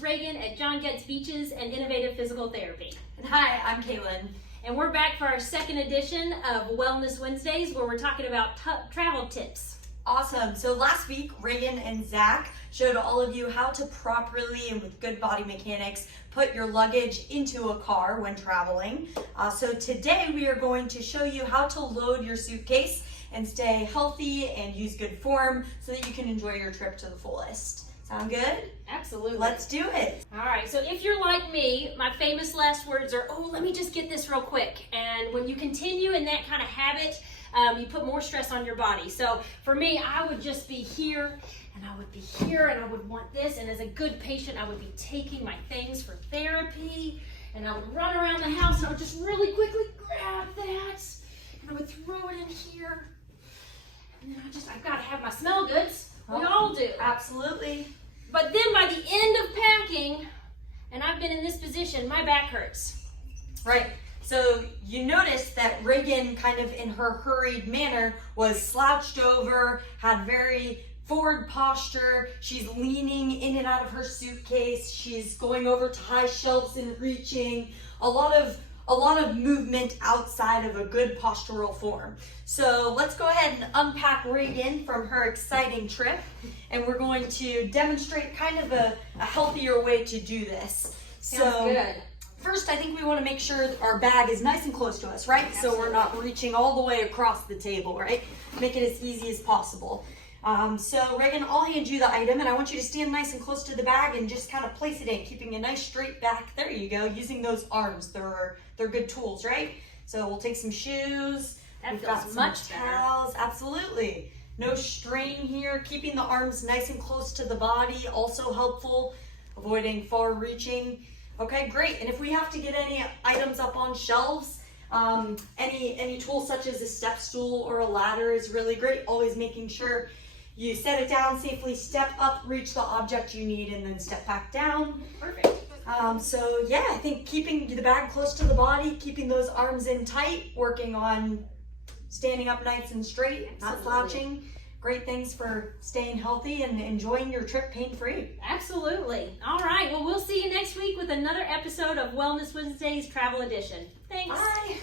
is Regan at John Getz Beaches and Innovative Physical Therapy. And hi, I'm Caylin. And we're back for our second edition of Wellness Wednesdays, where we're talking about travel tips. Awesome. So last week, Regan and Zach showed all of you how to properly and with good body mechanics put your luggage into a car when traveling. So today we are going to show you how to load your suitcase and stay healthy and use good form so that you can enjoy your trip to the fullest. Sound good? Absolutely. Let's do it. All right, so if you're like me, my famous last words are, oh, let me just get this real quick. And when you continue in that kind of habit, you put more stress on your body. So for me, I would just be here, and I would be here, and I would want this. And as a good patient, I would be taking my things for therapy, and I would run around the house, and I would just really quickly grab that, and I would throw it in here. And then I've got to have my smell goods. We all do. Absolutely. But then by the end of packing, and I've been in this position, my back hurts. Right. So you noticed that Regan, kind of in her hurried manner, was slouched over, had very forward posture. She's leaning in and out of her suitcase. She's going over to high shelves and reaching. A lot of movement outside of a good postural form. So let's go ahead and unpack Regan from her exciting trip, and we're going to demonstrate kind of a healthier way to do this. Sounds good. First, I think we want to make sure our bag is nice and close to us, right? Absolutely. So we're not reaching all the way across the table, right? Make it as easy as possible. So Regan, I'll hand you the item, and I want you to stand nice and close to the bag and just kind of place it in, keeping a nice straight back. There you go, using those arms. They're good tools, right? So we'll take some shoes. We've got some much towels. Absolutely. No strain here. Keeping the arms nice and close to the body, also helpful. Avoiding far reaching. Okay, great. And if we have to get any items up on shelves, any tool such as a step stool or a ladder is really great. Always making sure you set it down safely, step up, reach the object you need, and then step back down. Perfect. So yeah, I think keeping the bag close to the body, keeping those arms in tight, working on standing up nice and straight, not slouching. Great things for staying healthy and enjoying your trip pain-free. Absolutely. All right, well, we'll see you next week with another episode of Wellness Wednesdays Travel Edition. Thanks. Bye.